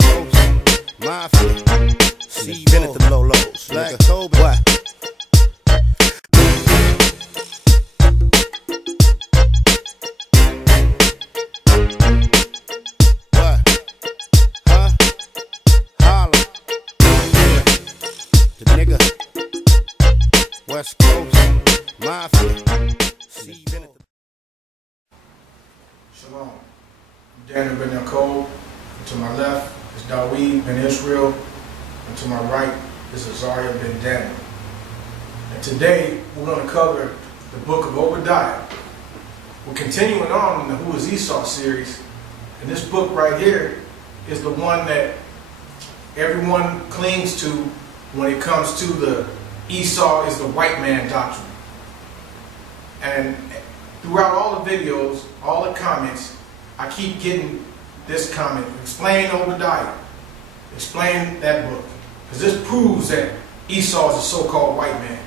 West Coast, Mafia, see been at the low lows, Black Toby. What? West Coast, Mafia. Shalom. I'm Daniel Ben Yaakov. To my left is Dawid Ben Israel. And to my right is Azariah Ben Daniel. And today we're going to cover the book of Obadiah. We're continuing on in the Who is Esau series. And this book right here is the one that everyone clings to when it comes to the Esau is the white man doctrine. And throughout all the videos, all the comments, I keep getting this comment: explain Obadiah, explain that book, because this proves that Esau is a so-called white man.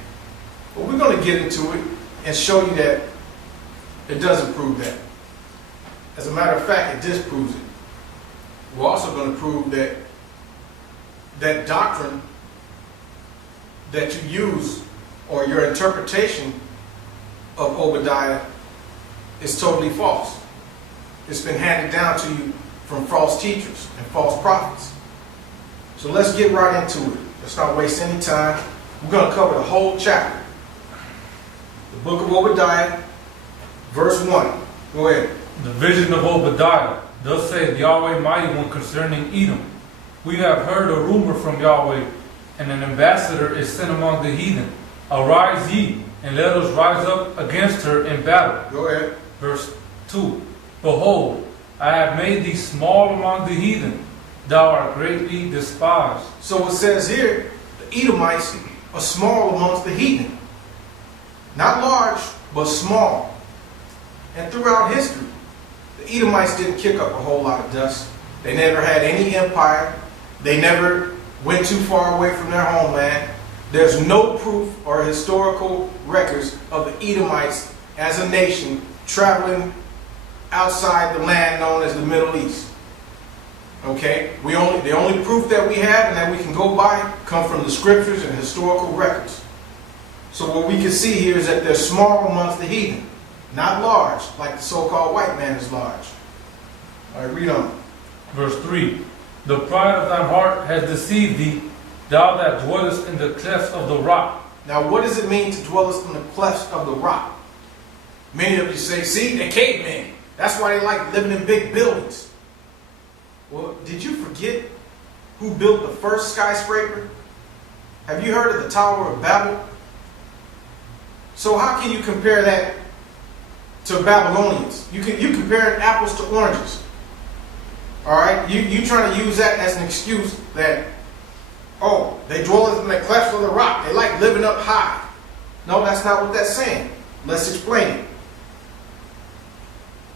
But we're going to get into it and show you that it doesn't prove that. As a matter of fact, it disproves it. We're also going to prove that that doctrine that you use, or your interpretation of Obadiah, is totally false. It's been handed down to you from false teachers and false prophets. So let's get right into it. Let's not waste any time. We're going to cover the whole chapter. The book of Obadiah, verse 1. Go ahead. The vision of Obadiah. Thus saith Yahweh Mighty One concerning Edom. We have heard a rumor from Yahweh, and an ambassador is sent among the heathen. Arise ye, and let us rise up against her in battle. Go ahead. Verse 2. Behold, I have made thee small among the heathen. Thou art greatly despised. So it says here, the Edomites are small amongst the heathen. Not large, but small. And throughout history, the Edomites didn't kick up a whole lot of dust. They never had any empire. They never went too far away from their homeland. There's no proof or historical records of the Edomites as a nation traveling outside the land known as the Middle East. Okay? The only proof that we have and that we can go by come from the scriptures and historical records. So what we can see here is that they're small amongst the heathen, not large, like the so-called white man is large. All right, read on. Verse 3. The pride of thine heart has deceived thee, thou that dwellest in the clefts of the rock. Now, what does it mean to dwell in the clefts of the rock? Many of you say, see, they're cavemen. That's why they like living in big buildings. Well, did you forget who built the first skyscraper? Have you heard of the Tower of Babel? So how can you compare that to Babylonians? You compare apples to oranges. All right, you trying to use that as an excuse that, oh, they dwell in the clefts of the rock. They like living up high. No, that's not what that's saying. Let's explain it.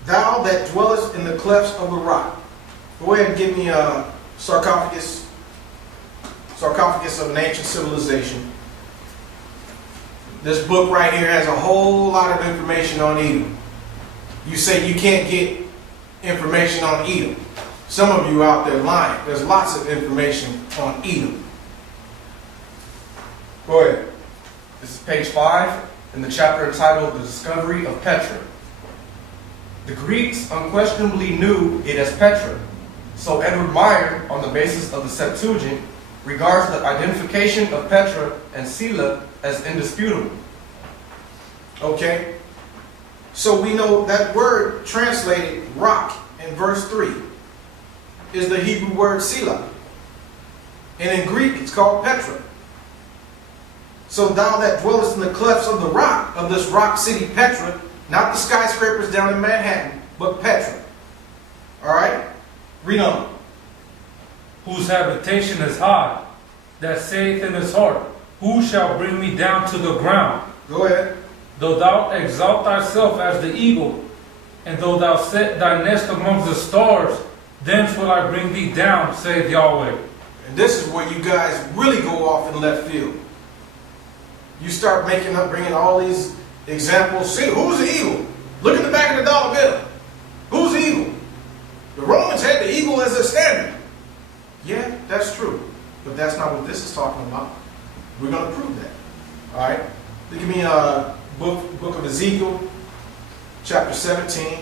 Thou that dwellest in the clefts of the rock. Go ahead and give me a sarcophagus of an ancient civilization. This book right here has a whole lot of information on Edom. You say you can't get information on Edom. Some of you out there lying. There's lots of information on Edom. Go ahead. This is page 5 in the chapter entitled The Discovery of Petra. The Greeks unquestionably knew it as Petra, so Edward Meyer, on the basis of the Septuagint, regards the identification of Petra and Selah as indisputable. Okay, so we know that word translated rock in verse 3 is the Hebrew word Selah. And in Greek it's called Petra. So thou that dwellest in the clefts of the rock, of this rock city Petra, not the skyscrapers down in Manhattan, but Petra. Alright? Read on. Whose habitation is high, that saith in his heart, who shall bring me down to the ground? Go ahead. Though thou exalt thyself as the eagle, and though thou set thy nest amongst the stars, thence will I bring thee down, saith Yahweh. And this is where you guys really go off in left field. You start bringing all these examples. See, who's the eagle? Look at the back of the dollar bill. Who's the eagle? The Romans had the eagle as their standard. Yeah, that's true. But that's not what this is talking about. We're going to prove that. All right? Look at me, book of Ezekiel, chapter 17.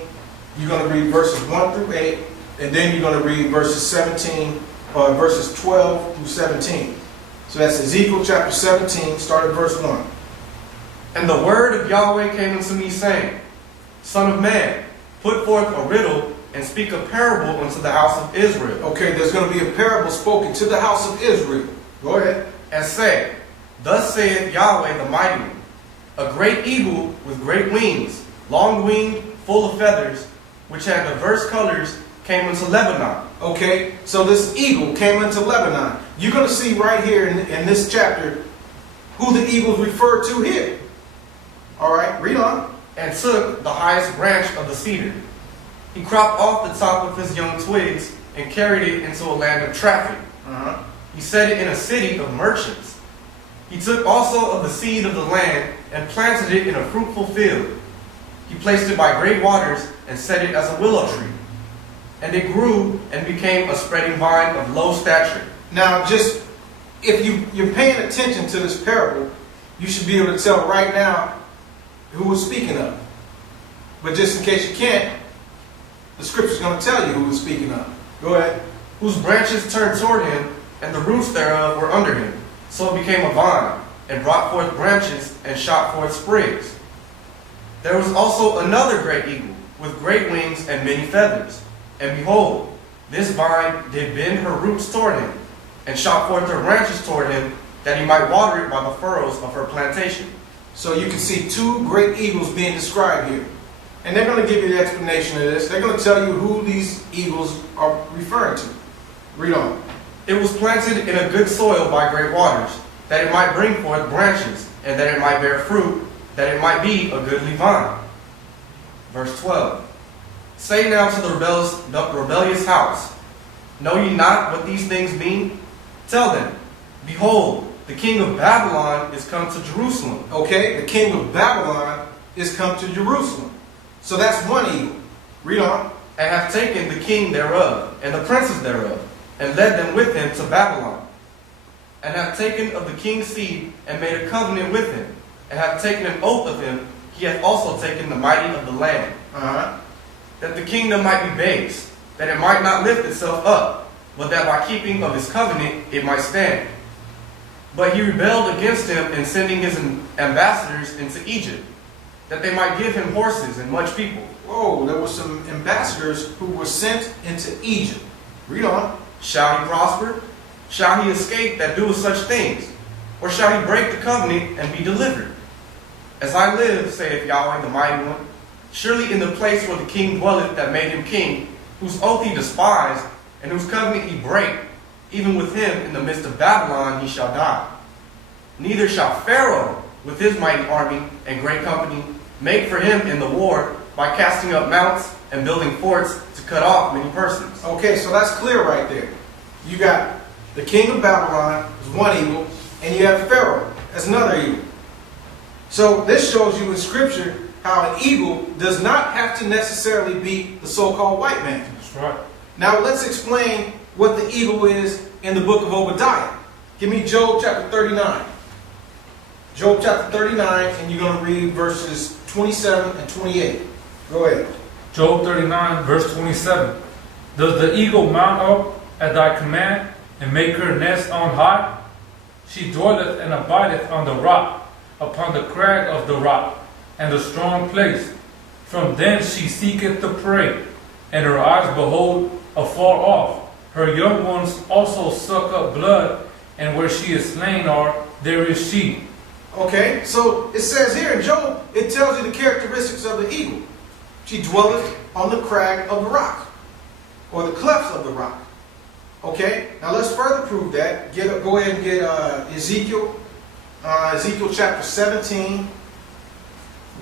You're going to read verses 1 through 8, and then you're going to read verses 12 through 17. So that's Ezekiel chapter 17, start at verse 1. And the word of Yahweh came unto me, saying, Son of man, put forth a riddle, and speak a parable unto the house of Israel. Okay, there's going to be a parable spoken to the house of Israel. Go ahead. And say, Thus saith Yahweh the Mighty One, a great eagle with great wings, long-winged, full of feathers, which had diverse colors, came into Lebanon. Okay, so this eagle came into Lebanon. You're going to see right here in this chapter who the eagle is referred to here. All right, read on. And took the highest branch of the cedar. He cropped off the top of his young twigs and carried it into a land of traffic. He set it in a city of merchants. He took also of the seed of the land and planted it in a fruitful field. He placed it by great waters and set it as a willow tree. And it grew and became a spreading vine of low stature. Now, just if you're paying attention to this parable, you should be able to tell right now who was speaking of. But just in case you can't, the scripture is going to tell you who was speaking of. Go ahead. Whose branches turned toward him, and the roots thereof were under him. So it became a vine, and brought forth branches, and shot forth sprigs. There was also another great eagle, with great wings and many feathers. And behold, this vine did bend her roots toward him, and shot forth her branches toward him, that he might water it by the furrows of her plantation. So you can see two great eagles being described here. And they're going to give you the explanation of this. They're going to tell you who these eagles are referring to. Read on. It was planted in a good soil by great waters, that it might bring forth branches, and that it might bear fruit, that it might be a goodly vine. Verse 12. Say now to the rebellious house, Know ye not what these things mean? Tell them, Behold, the king of Babylon is come to Jerusalem. Okay, the king of Babylon is come to Jerusalem. So that's one eagle. Read on. And hath taken the king thereof, and the princes thereof, and led them with him to Babylon. And hath taken of the king's seed, and made a covenant with him, and hath taken an oath of him. He hath also taken the mighty of the land. That the kingdom might be base, that it might not lift itself up, but that by keeping of his covenant it might stand. But he rebelled against him in sending his ambassadors into Egypt, that they might give him horses and much people. Whoa, there were some ambassadors who were sent into Egypt. Read on. Shall he prosper? Shall he escape that doeth such things? Or shall he break the covenant and be delivered? As I live, saith Yahweh the Mighty One, surely in the place where the king dwelleth that made him king, whose oath he despised, and whose covenant he brake, even with him in the midst of Babylon he shall die. Neither shall Pharaoh, with his mighty army and great company, make for him in the war by casting up mounts and building forts to cut off many persons. Okay, so that's clear right there. You got the king of Babylon is one eagle, and you have Pharaoh as another eagle. So this shows you in scripture how an eagle does not have to necessarily be the so-called white man. That's right. Now let's explain what the eagle is in the book of Obadiah. Give me Job chapter 39. Job chapter 39, and you're going to read verses 27 and 28. Go ahead. Job 39, verse 27. Does the eagle mount up at thy command, and make her nest on high? She dwelleth and abideth on the rock, upon the crag of the rock, and the strong place. From thence she seeketh the prey, and her eyes behold afar off. Her young ones also suck up blood, and where she is slain there is she. Okay, so it says here in Job, it tells you the characteristics of the eagle. She dwelleth on the crag of the rock, or the clefts of the rock. Okay, now let's further prove that. Go ahead and get Ezekiel chapter 17.